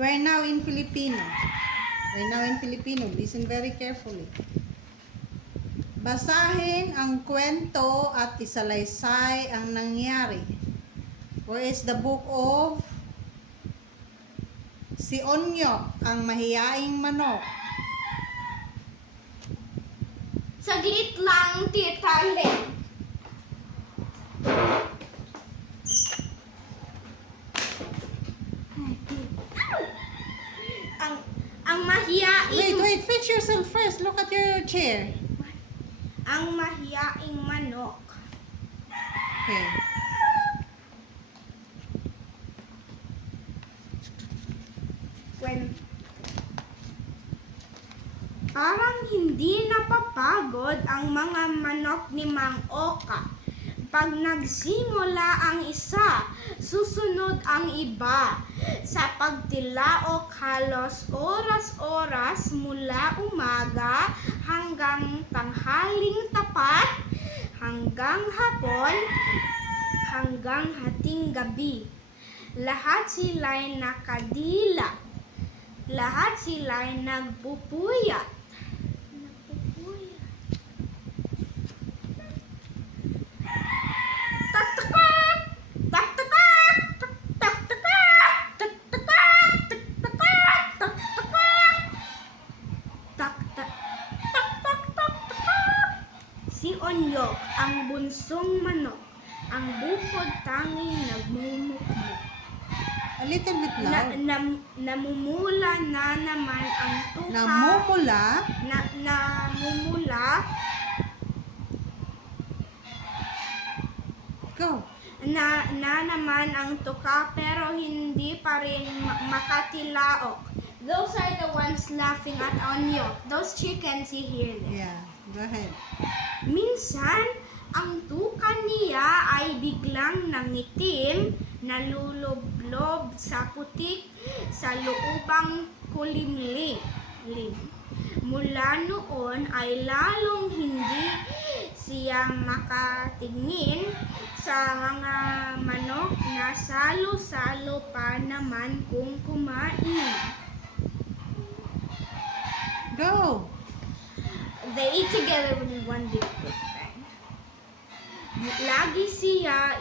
We're now in Filipino. We're now in Filipino. Listen very carefully. Basahin ang kwento at isalaysay ang nangyari. Where is the book of Si Onyok, ang mahiyaing manok? Saglit lang, Tita Len. Ang mahiyaing... Wait, fix yourself first. Look at your chair. Ang mahiyaing manok. Okay. Parang hindi napapagod ang mga manok ni Mang Oka. Pag nagsimula ang isa, susunod ang iba. Sa pagtilaok halos oras-oras mula umaga hanggang tanghaling tapat, hanggang hapon, hanggang hating gabi. Lahat sila'y nakadila. Lahat sila'y nagpupuyat. Si Onyok, ang bunsong manok, ang bukod tanging nagmumukmuk. A little bit loud. Namumula na naman ang tuka. Namumula? Namumula. Go. Na naman ang tuka pero hindi pa rin makatilaok. Those are the ones laughing at Onyok. Those chickens, you hear them. Yeah, go ahead. Minsan, ang tuka niya ay biglang nangitim, nalulublob sa putik sa loobang kulimlim. Mula noon ay lalong hindi siya makatingin sa mga manok na salo-salo pa naman kung kumain. Go. They eat together with one big bang. Lagi siya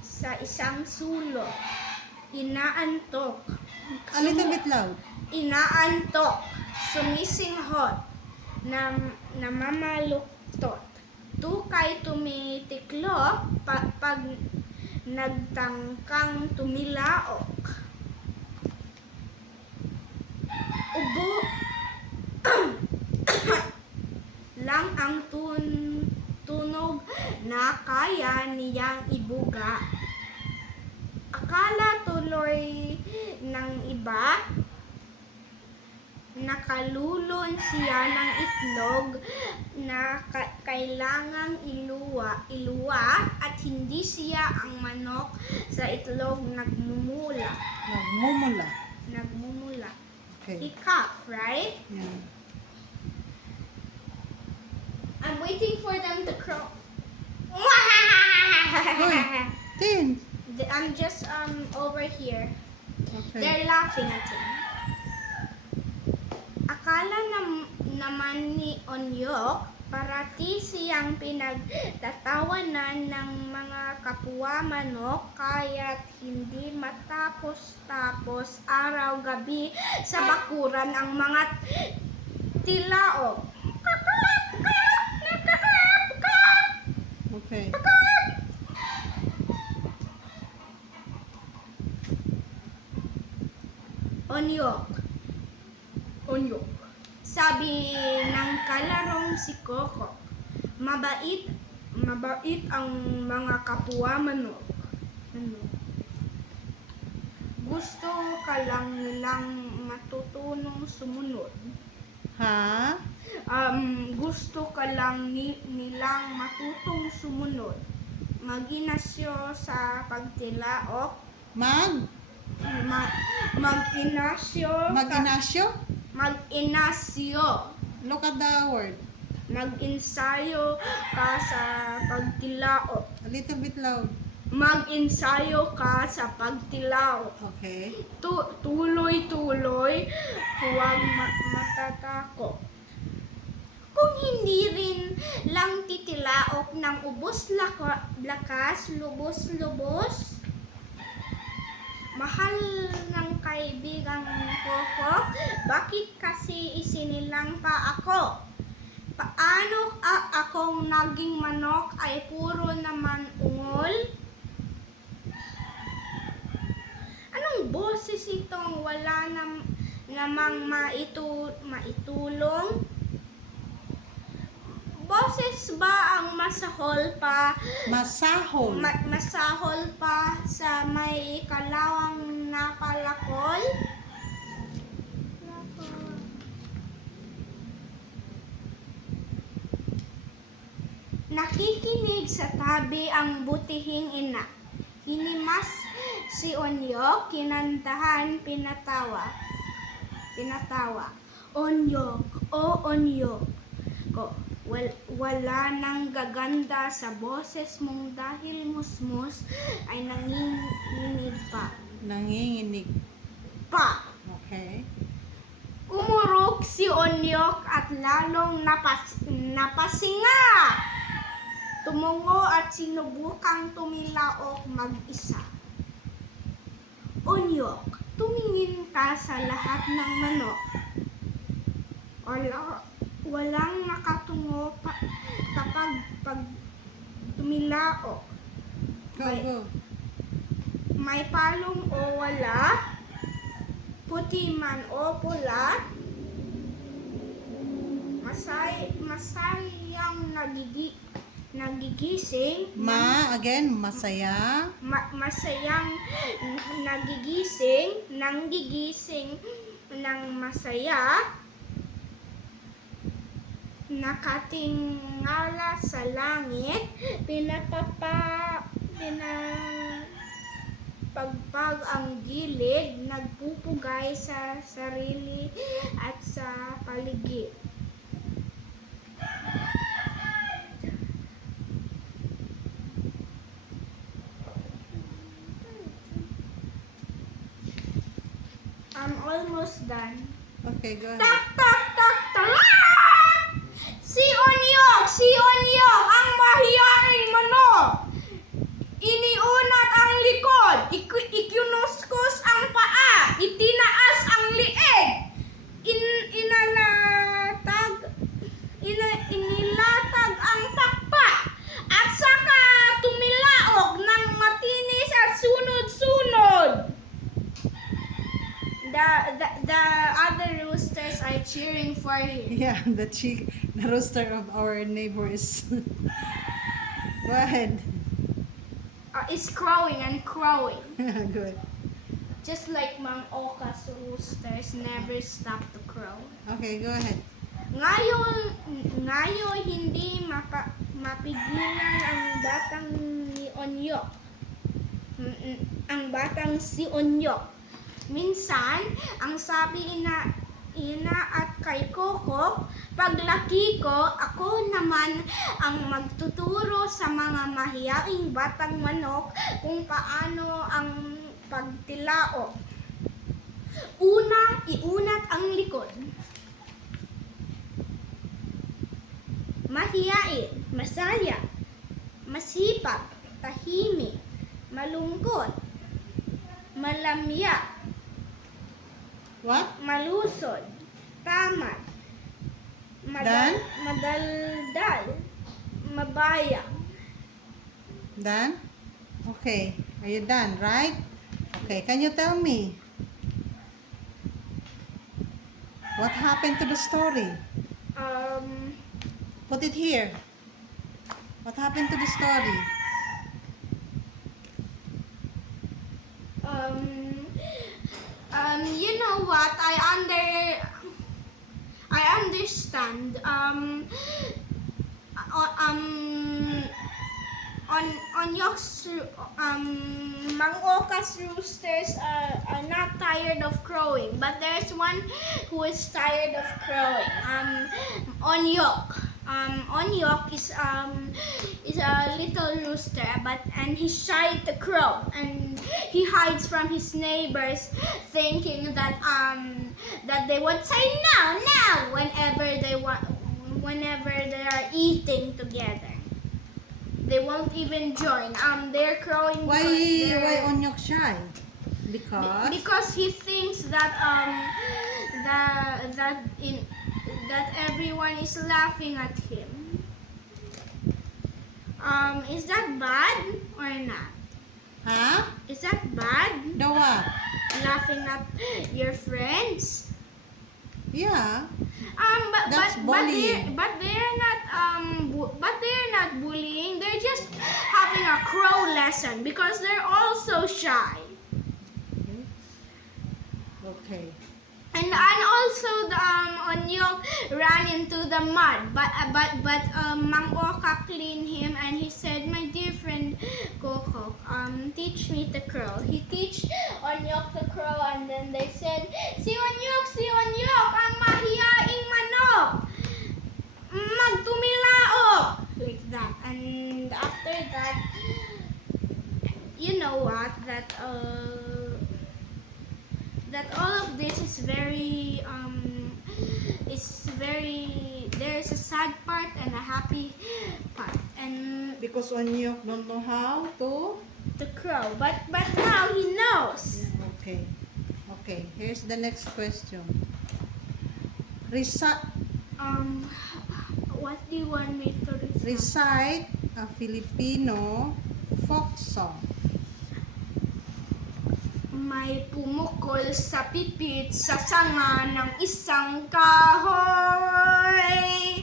sa isang sulok. Inaantok. A little bit loud. Inaantok. Sumisinghot. Namamaluktot. Tukay tumitiklop pag nagtangkang tumilaok. Ubo lang ang tunog na kaya niyang ibuga. Akala tuloy ng iba nakalulon siya ng itlog na kailangang iluwa at hindi siya ang manok sa itlog nagmumula. Okay. He coughed, right? Yeah. I'm waiting for them to crow. Tin. I'm just over here. Okay. They're laughing at him. Akala naman ni Onyok, parati siyang pinagtatawanan ng mga kapwa manok kaya't hindi matapos-tapos araw-gabi sa bakuran ang mga tilaok. Okay. Onyok. Sabi ng kalarong si Coco, mabait ang mga kapwa manok. Gusto ka lang nilang matutunong sumunod. Ha? Gusto ka lang nilang matutong sumunod. Mag-inasyo sa pagtilaok. Mag-inasyo. Look at the word. Mag-ensayo ka sa pagtilaok. A little bit loud. Mag-ensayo ka sa pagtilaok. Okay. Tulong hindi rin lang titilaok ng ubos lakas, lubos-lubos. Mahal ng kaibigang Koko, bakit kasi isinilang pa ako? Paano akong naging manok ay puro naman ungol? Anong boses itong wala namang maitulong? Boses ba ang masahol pa Masahol. masahol pa sa may kalawang napalakol? Nakikinig sa tabi ang butihing ina. Hinimas si Onyok, kinantahan, pinatawa. Onyok, o Onyok ko. Wala nang gaganda sa boses mong dahil musmus ay nanginginig pa. Nanginginig. Okay. Umurok si Onyok at lalong napasinga. Tumungo at sinubukang tumilaok mag-isa. Onyok, tumingin ka sa lahat ng manok. Walang nakatungo kapag tumilaok. Go. May palong o wala, puti man o pula, masayang nagigising. Again, masaya. Masayang nagigising ng masaya, nakatingala sa langit, pinapagpag ang gilid, nagpupugay sa sarili at sa paligid. I'm almost done. Okay, go ahead. Tak! Si Onyok, ang mahiyaing manok. Iniunat ang likod, ikinuskus ang paa, itinaas ang liig, inilatag ang pakpak, at saka tumilaok ng matinis at sunod-sunod. The other roosters are cheering for him. Yeah, the rooster of our neighbor is. Go ahead. Is crowing and crowing. Good. Just like Mang Oka's roosters never stop to crow. Okay, go ahead. Ngayon hindi mapigilan ang batang ni Onyok. Ang batang si Onyok. Minsan, ang sabi ina at kay Koko, paglaki ko, ako naman ang magtuturo sa mga mahiyaing batang manok kung paano ang pagtilaok. Una, iunat ang likod. Mahiyain, masaya, masipag, tahimik, malungkot, malamya, What? malusod, tamad, Done? madaldal, mabayang. Done? Okay. Are you done, right? Okay, can you tell me? What happened to the story? Put it here. What happened to the story? You know what? I understand. On Yok's, Mang Oka's roosters are not tired of crowing, but there's one who is tired of crowing. Onyok. Onyok is a little rooster, and he's shy to crow, and he hides from his neighbors, thinking that they would say no whenever whenever they are eating together. They won't even join. They're crowing Why Onyok shy? because he thinks that that everyone is laughing at him. Is that bad or not? Huh? Is that bad? The what? Laughing at your friends? Yeah. But That's bullying. they're not bullying. They're just having a crow lesson because they're also shy. Okay. And also the Onyok ran into the mud, but Mang Oka cleaned him and he said, "My dear friend Kokok, teach me to crow." He teach Onyok to crow, and then they said, si Onyok, ang mahiyaing manok, magtumilao," like that. And after that, you know what? That all of this is very there's a sad part and a happy part, and Because Onyok don't know how to. the crow, but now he knows. Okay. Okay. Here's the next question. What do you want me to recite? Recite a Filipino folk song. May pumukol sa pipit sa sanga ng isang kahoy,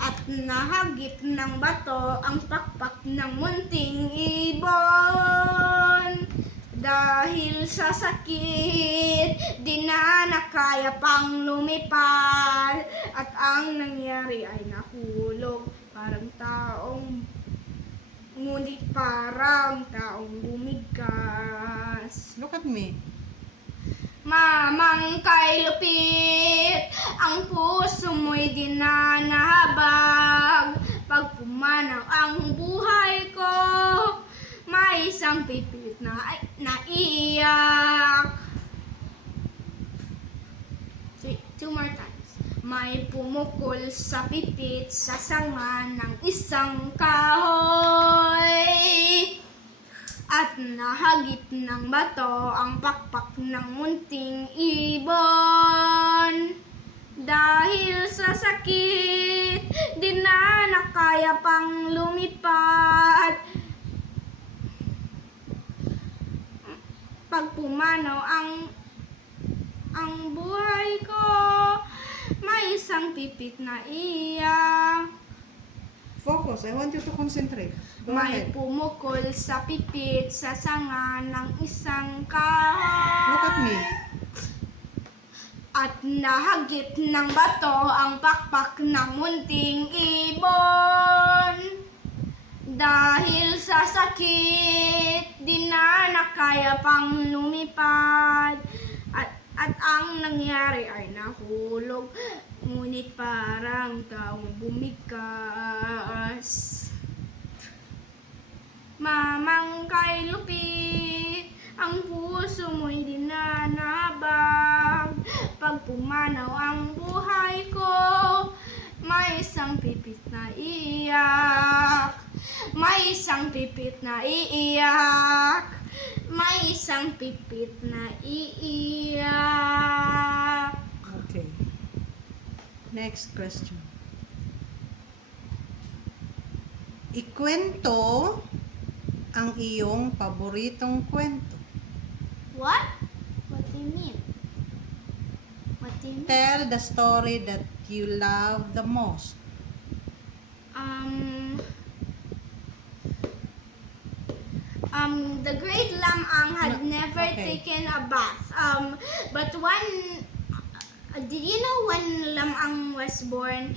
at nahagip ng bato ang pakpak ng munting ibon. Dahil sa sakit, di na nakaya pang lumipad, at ang nangyari ay nahulog ngunit parang taong bumigkas. Look at me. Mamang kay lupit, ang puso mo'y dinanahabag. Pag pumanaw ang buhay ko, may isang pipit na naiyak. Two more times. May pumukol sa pipit sa sanga ng isang kahoy, at nahagip ng bato ang pakpak ng munting ibon. Dahil sa sakit, di na nakaya pang lumipad. Pag pumanaw ang buhay ko, may isang pipit na iyak. Focus. I want you to concentrate. Go May ahead. pumukol sa pipit sa sanga ng isang kahoy. Look at me. At nahagip ng bato ang pakpak ng munting ibon. Dahil sa sakit, di na nakaya pang lumipad. At ang nangyari ay nahulog, ngunit parang taong bumigkas. Mamang kay lupit, ang puso mo'y dinanabag. Pag pumanaw ang buhay ko, may isang pipit na iyak. May isang pipit na iiyak. May isang pipit na iiyak. Okay. Next question. Ikwento ang iyong paboritong kwento. What? What do you mean? What do you mean? Tell the story that you love the most. The great Lamang had No, never okay. taken a bath. But did you know when Lamang was born?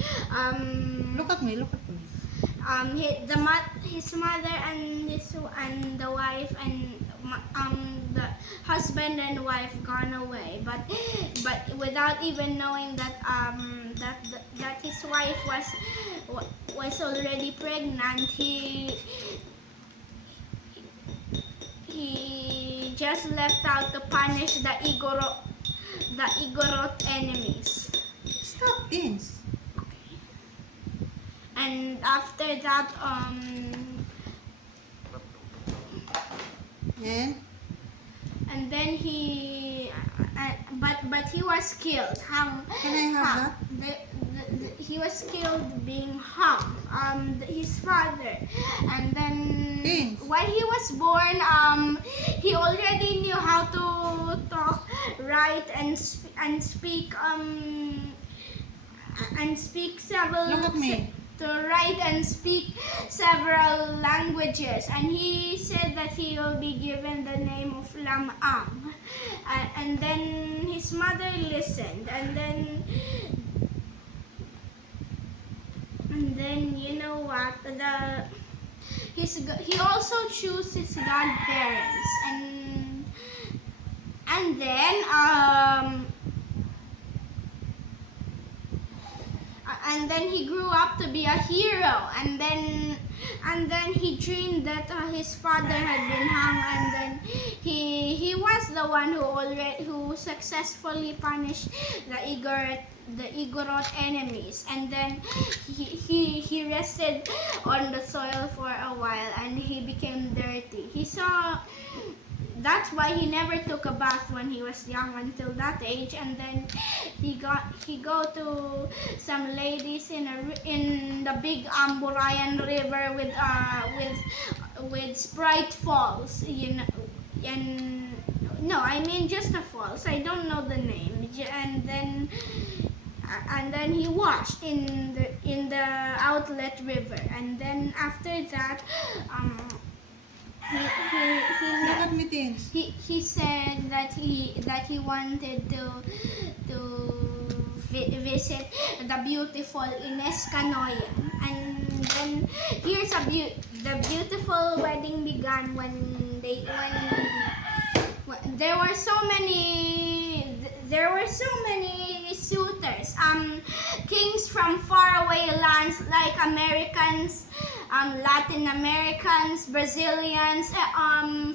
Look at me, look at me. His mother and the wife and the husband and wife gone away, but without even knowing that that his wife was already pregnant, he just left out to punish the Igorot enemies. Stop this. and after that and then but he was killed. Can I have that? He was killed being hung. His father, and then Thanks. when he was born, he already knew how to talk, write, and speak several. Look at me. To write and speak several languages, and he said that he will be given the name of Lam-am. And then his mother listened, and then you know what, he also chose his godparents, and then he grew up to be a hero, and then he dreamed that his father had been hung, and then he was the one who successfully punished the Igorot enemies, and then he rested on the soil for a while, and he became dirty. That's why he never took a bath when he was young until that age, and then he go to some ladies in the big Amburayan River with Sprite Falls, you know, and no, I mean just a falls. I don't know the name, and then he washed in the outlet river, and then after that he Look at me, teens. he said that he wanted to visit the beautiful Ines Canoyan, and then the beautiful wedding began when there were so many suitors, kings from faraway lands like Americans, Latin Americans, Brazilians,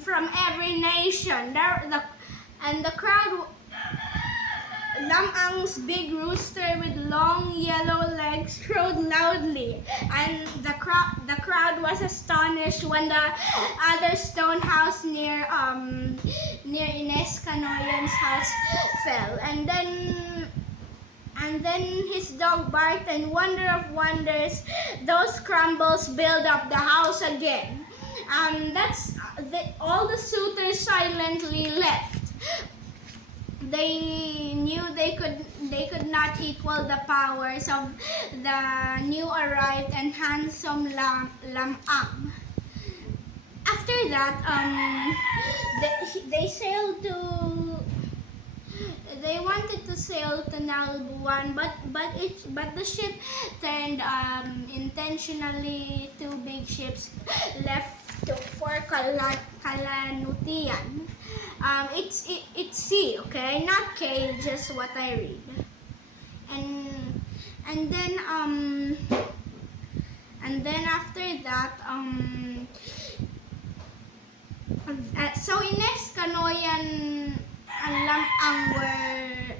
from every nation. The crowd, Lam-ang's big rooster with long yellow legs crowed loudly, and the crowd was astonished when the other stone house near Ines Canoyan's house fell, and then his dog barked, and wonder of wonders, those crumbles build up the house again. All the suitors silently left. They knew they could not equal the powers of the new arrived and handsome Lam-am. After that, they wanted to sail to Nalbuan, but the ship turned intentionally. Two big ships left for Kalanutian. It's C, okay, not K, just what I read. And then after that, so Ines Canoyan and Lam-ang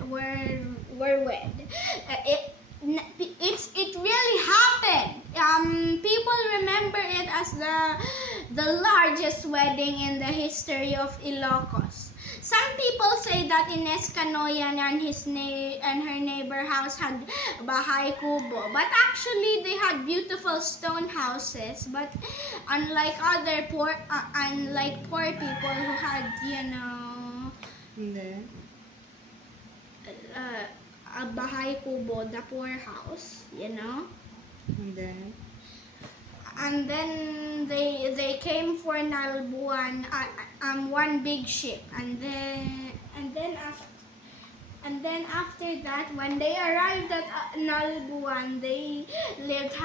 were wed. It really happened. People remember it as the largest wedding in the history of Ilocos. Some people say that Ines Canoyan and her neighbor house had bahay kubo, but actually they had beautiful stone houses. But unlike poor people who had, Hindi. a bahay kubo, the poor house, Hindi. And then they came for Nalbuan, one big ship, and then after that, when they arrived at Nalbuan, they lived.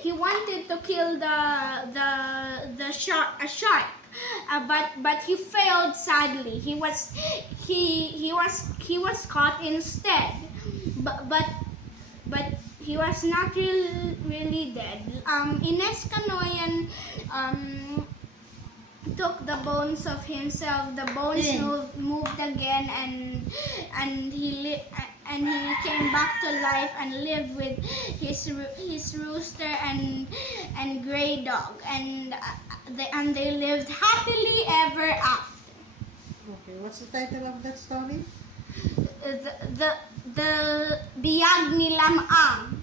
He wanted to kill a shark, but he failed sadly. He was caught instead, but he was not really dead. Ines Canoyan took the bones of himself. The bones moved again, and and he came back to life and lived with his rooster and gray dog, and they lived happily ever after. Okay, what's the title of that story? The Biyag ni Lamang.